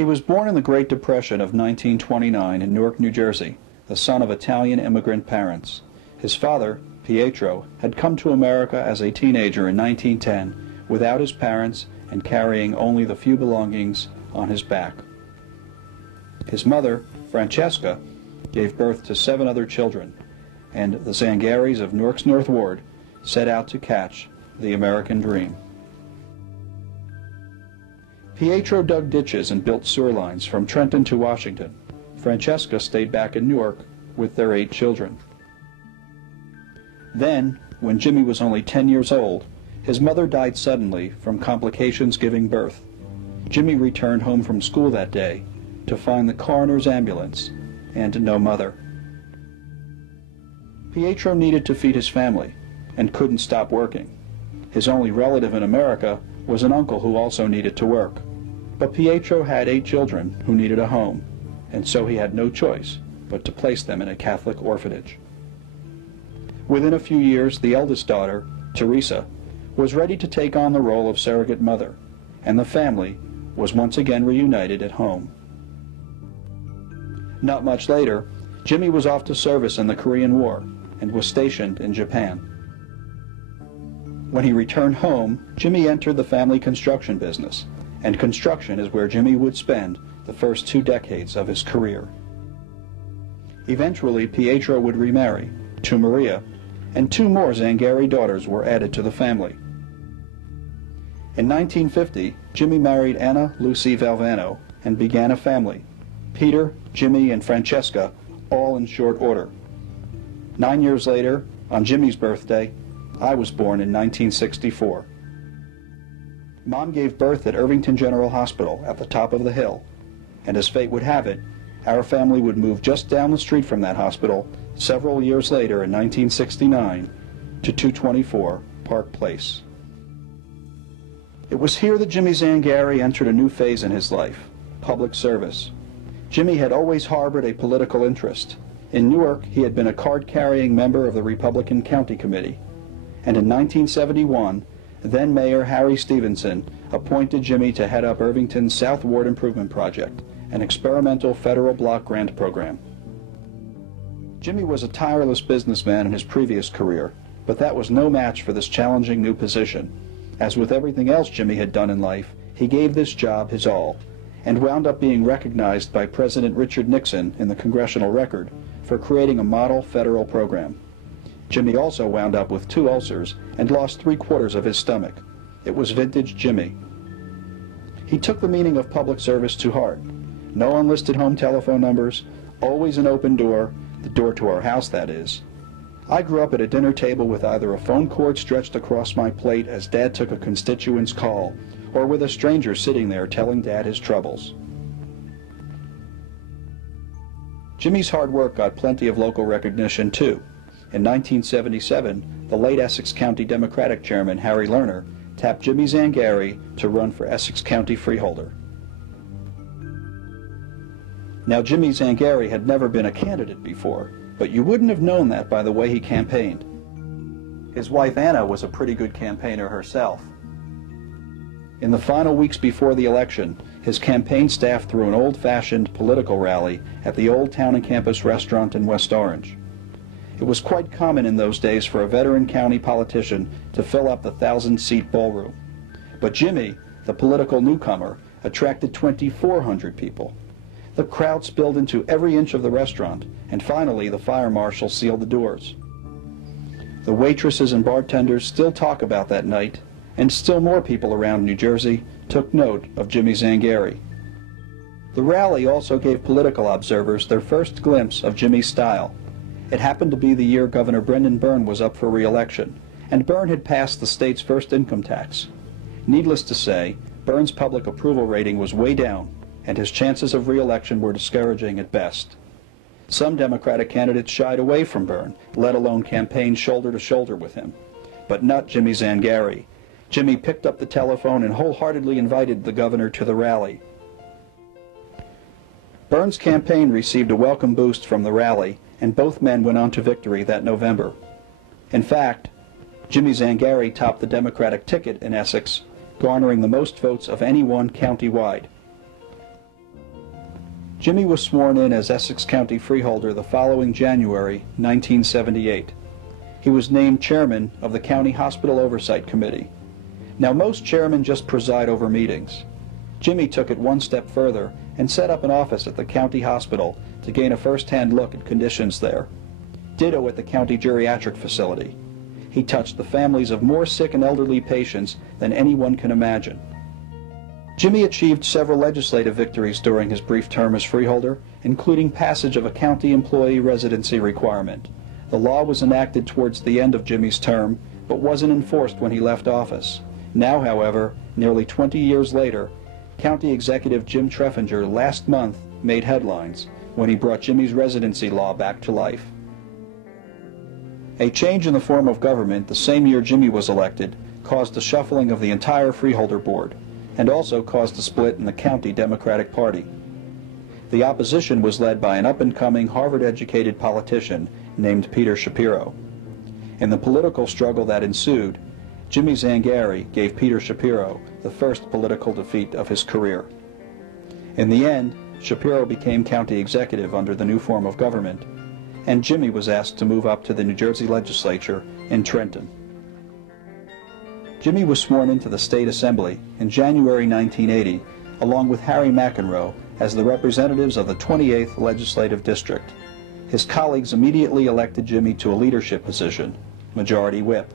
He was born in the Great Depression of 1929 in Newark, New Jersey, the son of Italian immigrant parents. His father, Pietro, had come to America as a teenager in 1910 without his parents and carrying only the few belongings on his back. His mother, Francesca, gave birth to 7 other children, and the Zangaris of Newark's North Ward set out to catch the American dream. Pietro dug ditches and built sewer lines from Trenton to Washington. Francesca stayed back in Newark with their 8 children. Then, when Jimmy was only 10 years old, his mother died suddenly from complications giving birth. Jimmy returned home from school that day to find the coroner's ambulance and no mother. Pietro needed to feed his family and couldn't stop working. His only relative in America was an uncle who also needed to work. But Pietro had 8 children who needed a home, and so he had no choice but to place them in a Catholic orphanage. Within a few years, the eldest daughter, Teresa, was ready to take on the role of surrogate mother, and the family was once again reunited at home. Not much later, Jimmy was off to service in the Korean War and was stationed in Japan. When he returned home, Jimmy entered the family construction business, and construction is where Jimmy would spend the first 2 decades of his career. Eventually, Pietro would remarry to Maria, and 2 more Zangari daughters were added to the family. In 1950, Jimmy married Anna Lucy Valvano and began a family: Peter, Jimmy, and Francesca, all in short order. 9 years later, on Jimmy's birthday, I was born in 1964. Mom gave birth at Irvington General Hospital at the top of the hill, and as fate would have it, our family would move just down the street from that hospital several years later in 1969 to 224 Park Place. It was here that Jimmy Zangari entered a new phase in his life: public service. Jimmy had always harbored a political interest. In Newark, he had been a card-carrying member of the Republican County Committee, and in 1971, then Mayor Harry Stevenson appointed Jimmy to head up Irvington's South Ward Improvement Project, an experimental federal block grant program. Jimmy was a tireless businessman in his previous career, but that was no match for this challenging new position. As with everything else Jimmy had done in life, he gave this job his all, and wound up being recognized by President Richard Nixon in the Congressional Record for creating a model federal program. Jimmy also wound up with 2 ulcers and lost 3/4 of his stomach. It was vintage Jimmy. He took the meaning of public service to heart. No unlisted home telephone numbers, always an open door, the door to our house, that is. I grew up at a dinner table with either a phone cord stretched across my plate as Dad took a constituent's call, or with a stranger sitting there telling Dad his troubles. Jimmy's hard work got plenty of local recognition, too. In 1977, the late Essex County Democratic Chairman Harry Lerner tapped Jimmy Zangari to run for Essex County Freeholder. Now, Jimmy Zangari had never been a candidate before, but you wouldn't have known that by the way he campaigned. His wife Anna was a pretty good campaigner herself. In the final weeks before the election, his campaign staff threw an old-fashioned political rally at the Old Town and Campus restaurant in West Orange. It was quite common in those days for a veteran county politician to fill up the 1,000-seat ballroom. But Jimmy, the political newcomer, attracted 2,400 people. The crowd spilled into every inch of the restaurant, and finally the fire marshal sealed the doors. The waitresses and bartenders still talk about that night, and still more people around New Jersey took note of Jimmy Zangari. The rally also gave political observers their first glimpse of Jimmy's style. It happened to be the year Governor Brendan Byrne was up for re-election, and Byrne had passed the state's first income tax. Needless to say, Byrne's public approval rating was way down, and his chances of re-election were discouraging at best. Some Democratic candidates shied away from Byrne, let alone campaigned shoulder to shoulder with him. But not Jimmy Zangari. Jimmy picked up the telephone and wholeheartedly invited the governor to the rally. Byrne's campaign received a welcome boost from the rally, and both men went on to victory that November. In fact, Jimmy Zangari topped the Democratic ticket in Essex, garnering the most votes of anyone county-wide. Jimmy was sworn in as Essex County freeholder the following January, 1978. He was named chairman of the County Hospital Oversight Committee. Now, most chairmen just preside over meetings. Jimmy took it one step further and set up an office at the county hospital to gain a first-hand look at conditions there. Ditto at the county geriatric facility. He touched the families of more sick and elderly patients than anyone can imagine. Jimmy achieved several legislative victories during his brief term as freeholder, including passage of a county employee residency requirement. The law was enacted towards the end of Jimmy's term, but wasn't enforced when he left office. Now, however, nearly 20 years later, County Executive Jim Treffinger last month made headlines when he brought Jimmy's residency law back to life. A change in the form of government the same year Jimmy was elected caused the shuffling of the entire freeholder board, and also caused a split in the county Democratic Party. The opposition was led by an up-and-coming Harvard-educated politician named Peter Shapiro. In the political struggle that ensued, Jimmy Zangari gave Peter Shapiro the first political defeat of his career. In the end, Shapiro became county executive under the new form of government, and Jimmy was asked to move up to the New Jersey legislature in Trenton. Jimmy was sworn into the State Assembly in January 1980, along with Harry McEnroe, as the representatives of the 28th Legislative District. His colleagues immediately elected Jimmy to a leadership position, Majority Whip.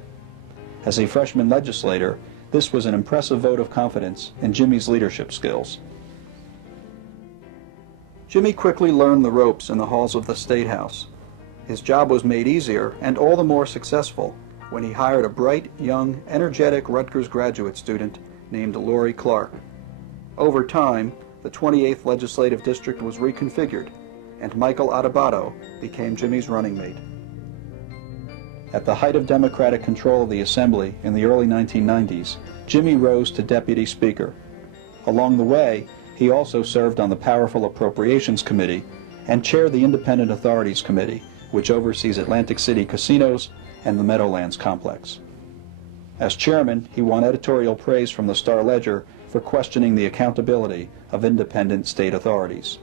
As a freshman legislator, this was an impressive vote of confidence in Jimmy's leadership skills. Jimmy quickly learned the ropes in the halls of the State House. His job was made easier and all the more successful when he hired a bright, young, energetic Rutgers graduate student named Lori Clark. Over time, the 28th Legislative District was reconfigured, and Michael Adebato became Jimmy's running mate. At the height of Democratic control of the Assembly in the early 1990s, Jimmy rose to Deputy Speaker. Along the way, he also served on the powerful Appropriations Committee and chaired the Independent Authorities Committee, which oversees Atlantic City casinos and the Meadowlands complex. As chairman, he won editorial praise from the Star-Ledger for questioning the accountability of independent state authorities.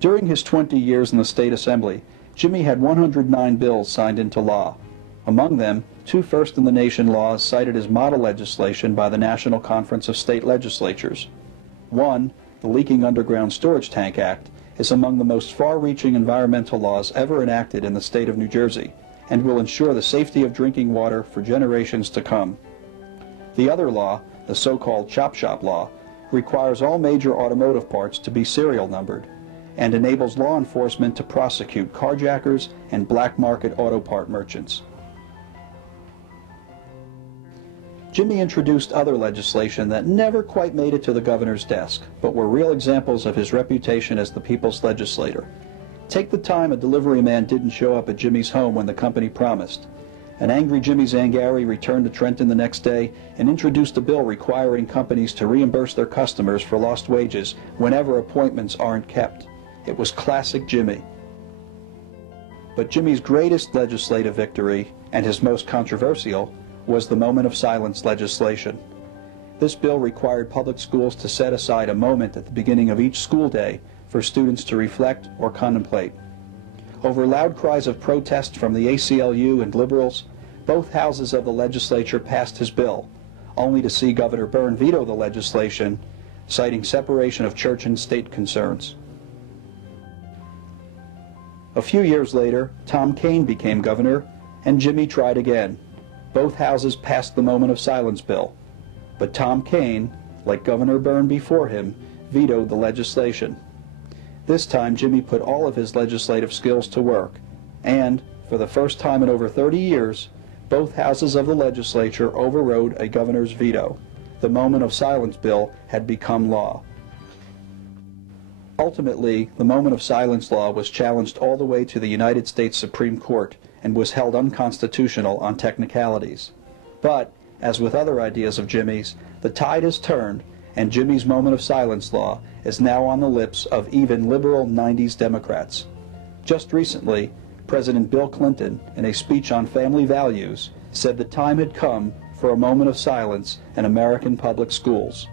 During his 20 years in the State Assembly, Jimmy had 109 bills signed into law. Among them, 2 first-in-the-nation laws cited as model legislation by the National Conference of State Legislatures. One, the Leaking Underground Storage Tank Act, is among the most far-reaching environmental laws ever enacted in the state of New Jersey, and will ensure the safety of drinking water for generations to come. The other law, the so-called Chop Shop Law, requires all major automotive parts to be serial numbered, and enables law enforcement to prosecute carjackers and black market auto part merchants. Jimmy introduced other legislation that never quite made it to the governor's desk, but were real examples of his reputation as the people's legislator. Take the time a delivery man didn't show up at Jimmy's home when the company promised. An angry Jimmy Zangari returned to Trenton the next day and introduced a bill requiring companies to reimburse their customers for lost wages whenever appointments aren't kept. It was classic Jimmy. But Jimmy's greatest legislative victory, and his most controversial, was the moment of silence legislation. This bill required public schools to set aside a moment at the beginning of each school day for students to reflect or contemplate. Over loud cries of protest from the ACLU and liberals, both houses of the legislature passed his bill, only to see Governor Byrne veto the legislation, citing separation of church and state concerns. A few years later, Tom Kean became governor, and Jimmy tried again. Both houses passed the moment of silence bill, but Tom Kean, like Governor Byrne before him, vetoed the legislation. This time, Jimmy put all of his legislative skills to work, and, for the first time in over 30 years, both houses of the legislature overrode a governor's veto. The moment of silence bill had become law. Ultimately, the moment of silence law was challenged all the way to the United States Supreme Court and was held unconstitutional on technicalities. But, as with other ideas of Jimmy's, the tide has turned, and Jimmy's moment of silence law is now on the lips of even liberal 90s Democrats. Just recently, President Bill Clinton, in a speech on family values, said the time had come for a moment of silence in American public schools.